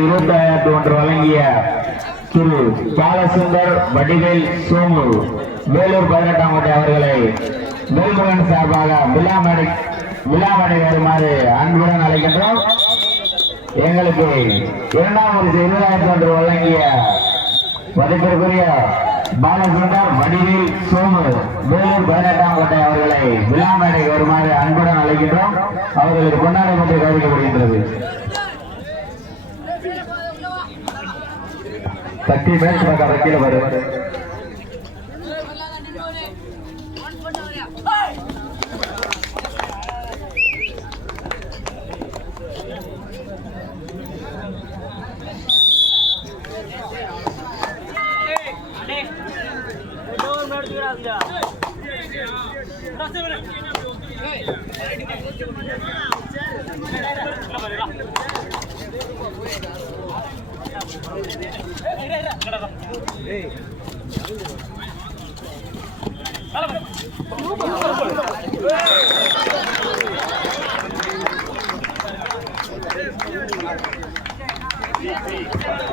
2021 வழங்கிய திரு பாலசுந்தர் வடிவேல் சோமு வேலூர் 18ஆம் கோட்டை அவர்களை வேல்முருகன் சார்பாக விழாமடை வருமாறு அன்புடன் அழைக்கின்றோம். எங்களுக்கு 2ஆம் பரிசு 2021 வழங்கிய மதிப்பிற்குரிய பாலசுந்தர் வடிவேல் சோமு வேலூர் 18ஆம் கோட்டை அவர்களை விழாமடை வருமாறு அன்புடன் அழைக்கின்றோம். அவர்களுக்கு கொண்டாட கொண்டு கௌரவிக்கப்படுகின்றது. சக்தி மேல் கீழே வரும்.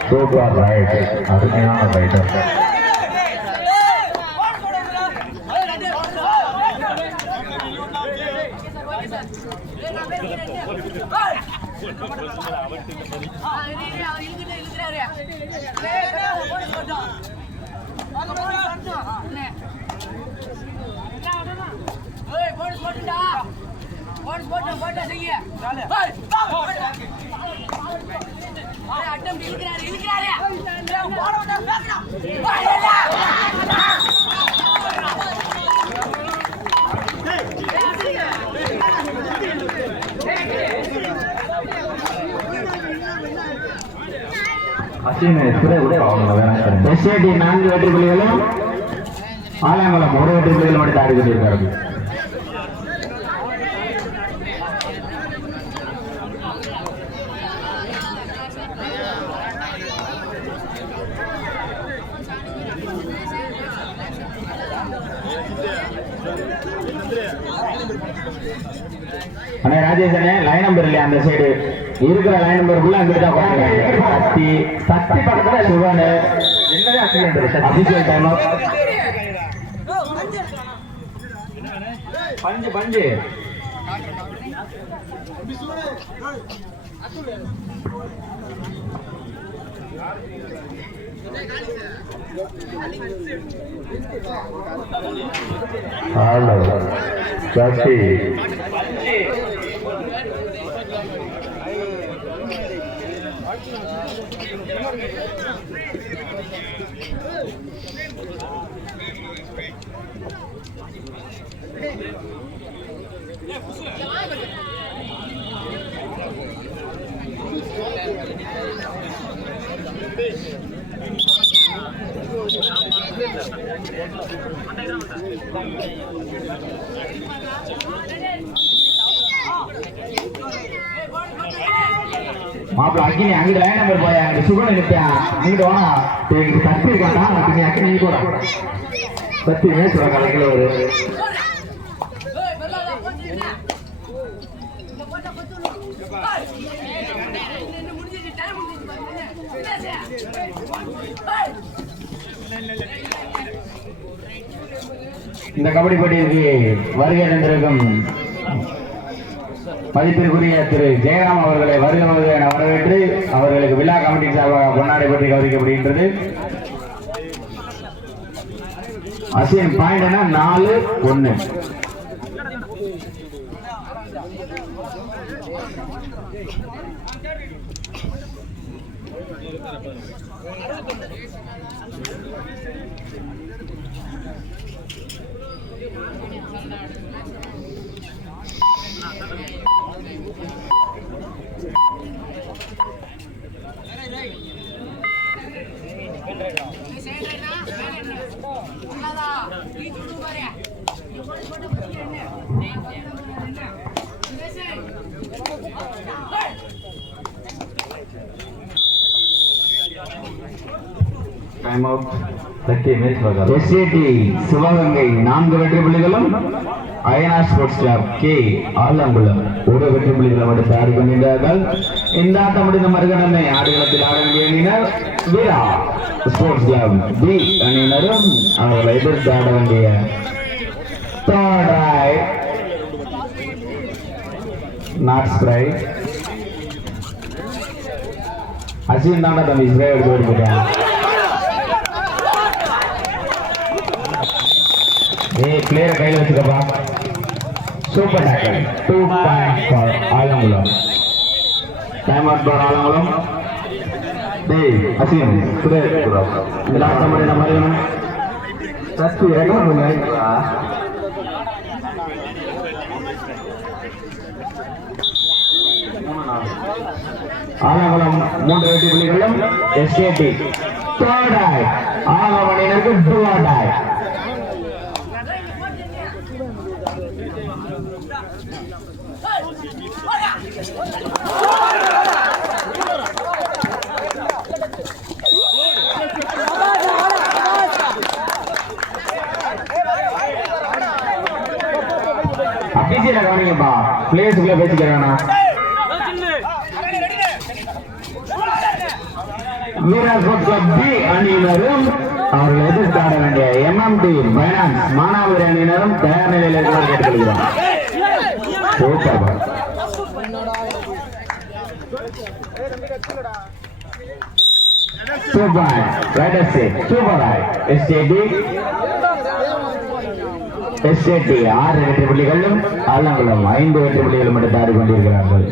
சூப்பர் ரைட், அருமையான ரைடர். எஸ்ஏடி 4 வெற்றி புள்ளிகளும் ஆலங்குளம் 1 வெற்றி புள்ளிகளும் மட்டும் ஆடி கொண்டிருக்கிறது. அண்ணே ராஜேஷனே லைன் நம்பர் இல்லையா அந்த சைடு இருக்கிற லைன் நம்பர் ஃபுல்லா அங்கிட்டு தான் போறாங்க. சக்தி பக்கத்துல சிவன் என்னவே அபிஷியல் டைம் பஞ்சு பஞ்சு ஹலோ சக்தி மாப்பிள்ள அக்கினி அங்கிட்டு லைன் நம்பர் போய் அங்க சுகன் இருப்பேன் அங்கிட்டு வானா சக்தி இருக்காண்டா நீ அக்கினி கூட சக்தி சொல்ற கலைக்கில ஒரு இந்த கபடி போட்டிக்கு வருகை தந்திருக்கும் மதிப்பிற்குரிய திரு ஜெயராம் அவர்களை வருக என வரவேற்று அவர்களுக்கு விழா கமிட்டி சார்பாக பொன்னாடை பற்றி கௌரவிக்கப்படுகின்றது. அசின் பாயிண்ட் 4-1. சிவகங்கை 4 வெற்றி புள்ளிகளும் அயனா ஸ்போர்ட்ஸ் கிளப் கே ஆலங்குளம் 1 வெற்றி புள்ளிகளும் எடுத்து ஆடிக்கொண்டிருந்தார்கள். இந்த ஆட்டம் முடிந்த மறுகணமே ஆடுகளத்தில் ஆட வேண்டிய அணியினர் வீரா ஸ்போர்ட்ஸ் கிளப் பி அணியினரும் அவர்களை எதிர்த்து ஆட வேண்டிய நாட் ஸ்ப்ரைட் அசின் தாண்டா தம்பி ஸ்ப்ரே எடுத்து வருகிறான். பிளேயரை கையில் வச்சுக்கப்பா. Super tackle 2 point for Alangulam. Time out for Alangulam. அசின் ஸ்ப்ரே இந்த ஆட்டம் பண்ணி நம்ம அறியணும். சத்து ரெக்கார்ட் ஆலங்குளம் 3 வெற்றி புள்ளிகளும் எஸ்ஏடி தேர்ட் ஆய் ஆலங்குளம் அணியினருக்கு 2 ஆய். அபிஷேக கவனிங்கப்பா, பிளேயர்ஸுக்குள்ள பேசிக்கிறானா. பி அணியினரும் அவர்கள் எதிர்த்து ஆட வேண்டிய எம்எம்டி பைனான்ஸ் மானாமதுரை அணியினரும் தயார் நிலையில் இருக்கிறார் கேட்டுக்கொள்கிறோம். சூப்பர் ரைடர் சேட் சூப்பர் ஆய் எஸ்ஏடி 6 வெற்றி புள்ளிகளும் ஆலங்குளம் 5 வெற்றி புள்ளிகளும் எடுத்து ஆடி கொண்டிருக்கிறார்கள்.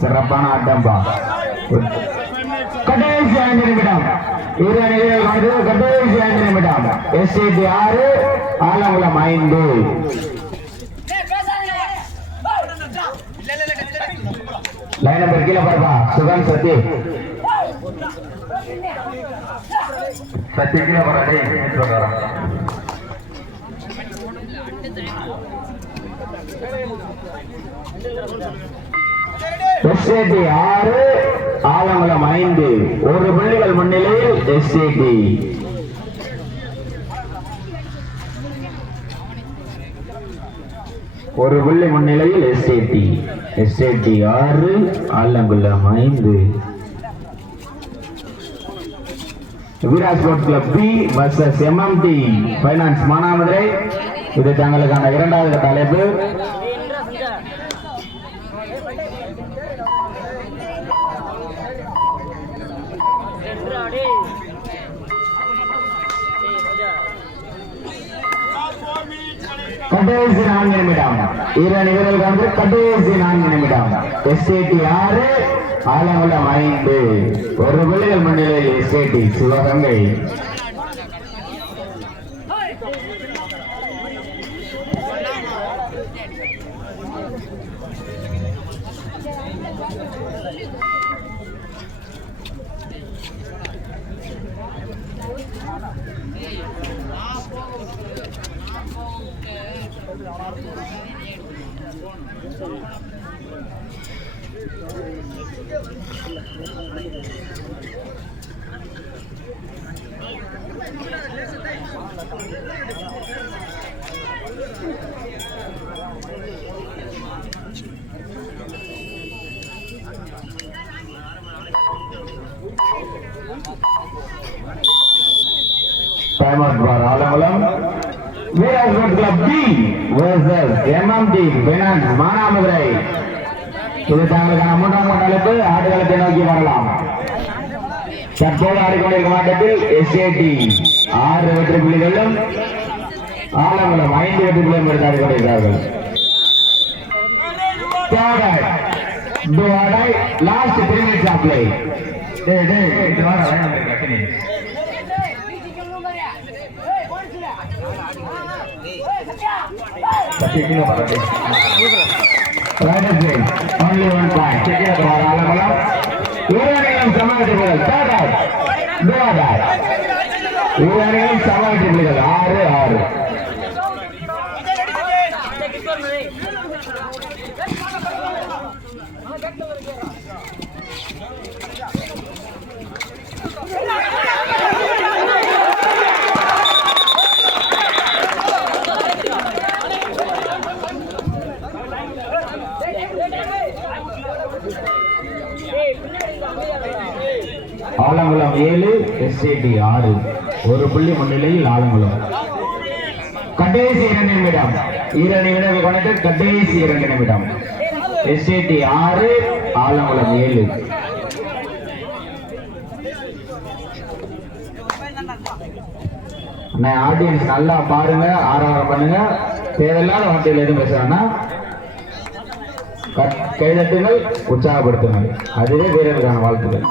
சிறப்பான ஆட்டம்பா. கடைசி 5 நிமிடம் இரு அணிகள் கடைசி 5 நிமிடம் எஸ்ஏடி 6 ஆலங்குளம் 5. லைன் நம்பர் கீழே பாருப்பா. சுகன் சத்ய கீழே பாரு. எஸ்ஏடி 6 ஆலங்குளம் 5 1 புள்ளிகள் முன்னிலையில் எஸ்ஏடி. ஒரு புள்ளி முன்னிலையில் SAD 6 Alangulam 5. Veera sports club B versus MMT finance Manamadurai. இது தங்களுக்கான 2வது தலைப்பு. கடைசி 4 நிமிடம் இரு அணிகள் வந்து கடைசி 4 நிமிடம் எஸ்ஏடி 6 ஆலங்குளம் 5 1 புள்ளிகள் முன்னிலையில் SAD Sivaganga. Time out for Alangulam. Veera sports club B vs MMT finance Manamadurai. இது தங்களுக்கான 3வது தலைப்பு. ஆடுகளத்தை நோக்கி வரலாம். தற்போது ஆடிக்கொண்டிருக்கும் ஆட்டத்தில் எஸ்ஏடி 6 வெற்றி புள்ளிகளும் ஆலங்குளம் 5 வெற்றி புள்ளிகளும் எடுத்து ஆடிக்கொண்டிருக்கிறார்கள். Last 3 minutes of play. Only 1 point. ஊரணிகளும் சமவெற்றிகள் 6-6. எஸ்ஏடி 6. ஒரு புள்ளி முன்னிலையில் ஆலங்குளம். கடைசி 2 நிமிடம். 2 நிமிடம் கொண்டு கடைசி 2 நிமிடம். எஸ்ஏடி 6 ஆலங்குளம் 7. ஆடியன்ஸ் நல்லா பாருங்க, ஆரவாரம் பண்ணுங்க. தேவையில்லாத வார்த்தையில் எதுவும் பேசுறாங்கன்னா கைதட்டுங்கள், உற்சாகப்படுத்துங்கள். அதுவே வீரர்களுக்கான வாழ்த்துக்கள்.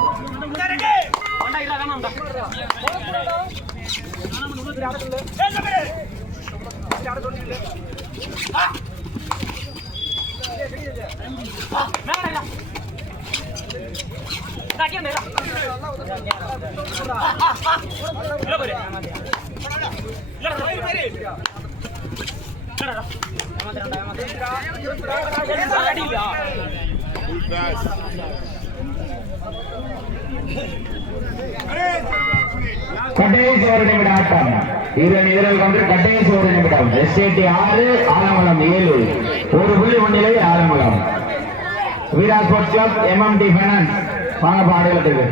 கடைசி 1 நிமிட ஆட்டம். 2 வீரர்கள் கொண்டு கடைசி 1 நிமிடம். எஸ்ஏடி 6 ஆலங்குளம் 7. ஒரு புள்ளி முன்னிலை Alangulam. Veera sports club MMT finance வாங்க பாடுகளுக்கு.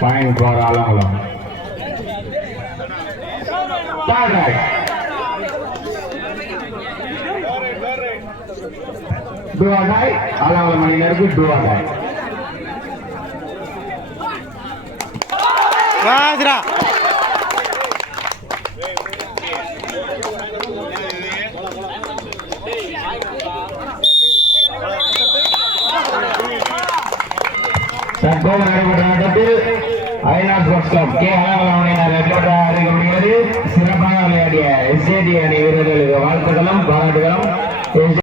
Point for Alangulam. Third right. Do or die. Alangulam Maninerku do or die. Rajra. தற்போது நடைபெற்ற ஆட்டத்தில் ஐநாட் ஸ்போர்ட்ஸ் கிளப் கே அலங்கலம் சிறப்பாக விளையாடிய எஸ்ஏடி அணி வீரர்களுக்கு வாழ்த்துக்களும் பாராட்டுகளும்.